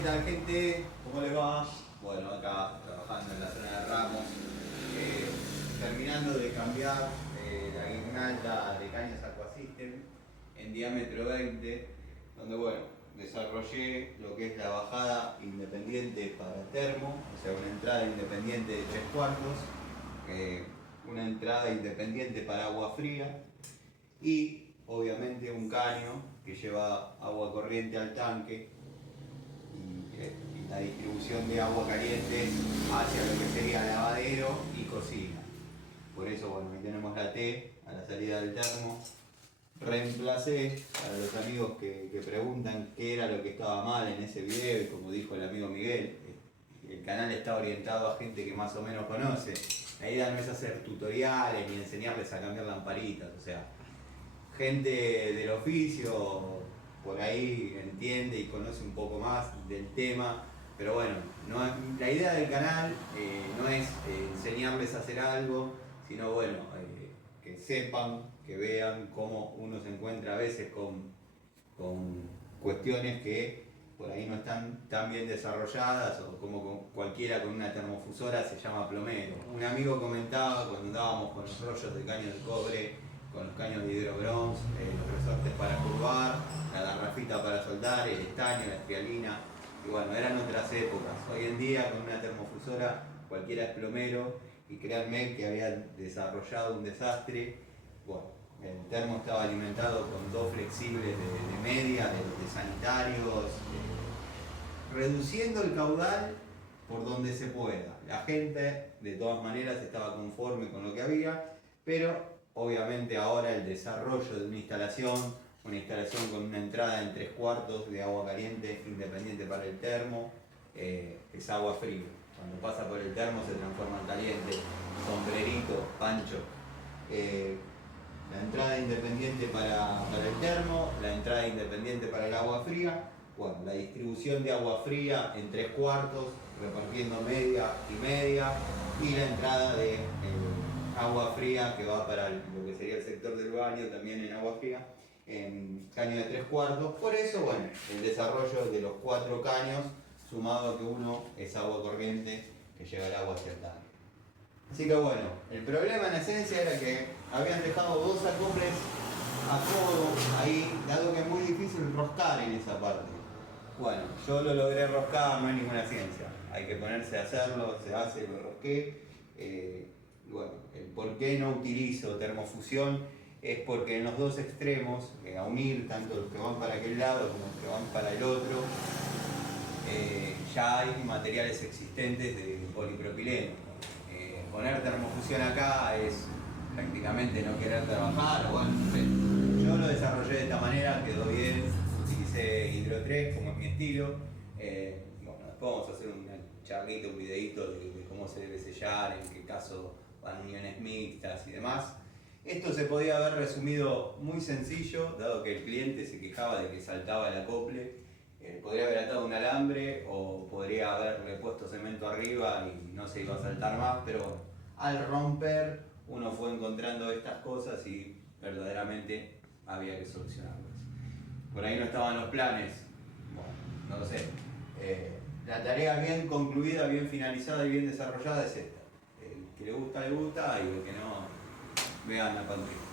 ¿Qué tal, gente? ¿Cómo les va? Bueno, acá trabajando en la zona de Ramos, terminando de cambiar la guirnalda de caños Aquasystem en diámetro 20, donde bueno, desarrollé lo que es la bajada independiente para termo, o sea, una entrada independiente de 3/4, una entrada independiente para agua fría y obviamente un caño que lleva agua corriente al tanque y la distribución de agua caliente hacia lo que sería lavadero y cocina. Por eso, bueno, ahí tenemos la T a la salida del termo. Reemplacé, para los amigos que preguntan qué era lo que estaba mal en ese video, y como dijo el amigo Miguel, el canal está orientado a gente que más o menos conoce. La idea no es hacer tutoriales ni enseñarles a cambiar lamparitas, o sea, gente del oficio por ahí entiende y conoce un poco más del tema, pero bueno, la idea del canal no es enseñarles a hacer algo, sino bueno, que sepan, que vean cómo uno se encuentra a veces con cuestiones que por ahí no están tan bien desarrolladas, o como cualquiera con una termofusora se llama plomero. Un amigo comentaba cuando andábamos con los rollos de caño de cobre, con los caños de hidrobronce, los resortes para curvar, la garrafita para soldar, el estaño, la estrialina, y bueno, eran otras épocas. Hoy en día con una termofusora cualquiera es plomero, y créanme que habían desarrollado un desastre. Bueno, el termo estaba alimentado con dos flexibles de media, de sanitarios, reduciendo el caudal por donde se pueda. La gente de todas maneras estaba conforme con lo que había, pero obviamente ahora el desarrollo de una instalación con una entrada en 3/4 de agua caliente independiente para el termo, es agua fría. Cuando pasa por el termo se transforma en caliente, sombrerito, pancho. La entrada independiente para el termo, la entrada independiente para el agua fría. Bueno, la distribución de agua fría en 3/4, repartiendo media y media, y la entrada de agua fría que va para lo que sería el sector del baño, también en agua fría, en caño de 3/4. Por eso, bueno, el desarrollo de los 4 caños, sumado a que uno es agua corriente que lleva el agua hacia el tanque. Así que bueno, el problema en esencia era que habían dejado 2 acoples a todo ahí, dado que es muy difícil roscar en esa parte. Bueno, yo lo logré roscar, no hay ninguna ciencia. Hay que ponerse a hacerlo, se hace, lo rosqué. Bueno, el por qué no utilizo termofusión es porque en los dos extremos, a unir tanto los que van para aquel lado como los que van para el otro, ya hay materiales existentes de polipropileno. Poner termofusión acá es prácticamente no querer trabajar. Bueno, yo lo desarrollé de esta manera, quedó bien, utilicé Hidro 3 como es mi estilo. Bueno, después vamos a hacer una charlita, un videito de cómo se debe sellar, en qué caso van uniones mixtas y demás. Esto se podía haber resumido muy sencillo, dado que el cliente se quejaba de que saltaba el acople. Podría haber atado un alambre o podría haberle puesto cemento arriba y no se iba a saltar más, pero bueno, al romper uno fue encontrando estas cosas y verdaderamente había que solucionarlas. Por ahí no estaban los planes, bueno, no lo sé. La tarea bien concluida, bien finalizada y bien desarrollada es esta. El que le gusta, y el que no, vean la pantalla.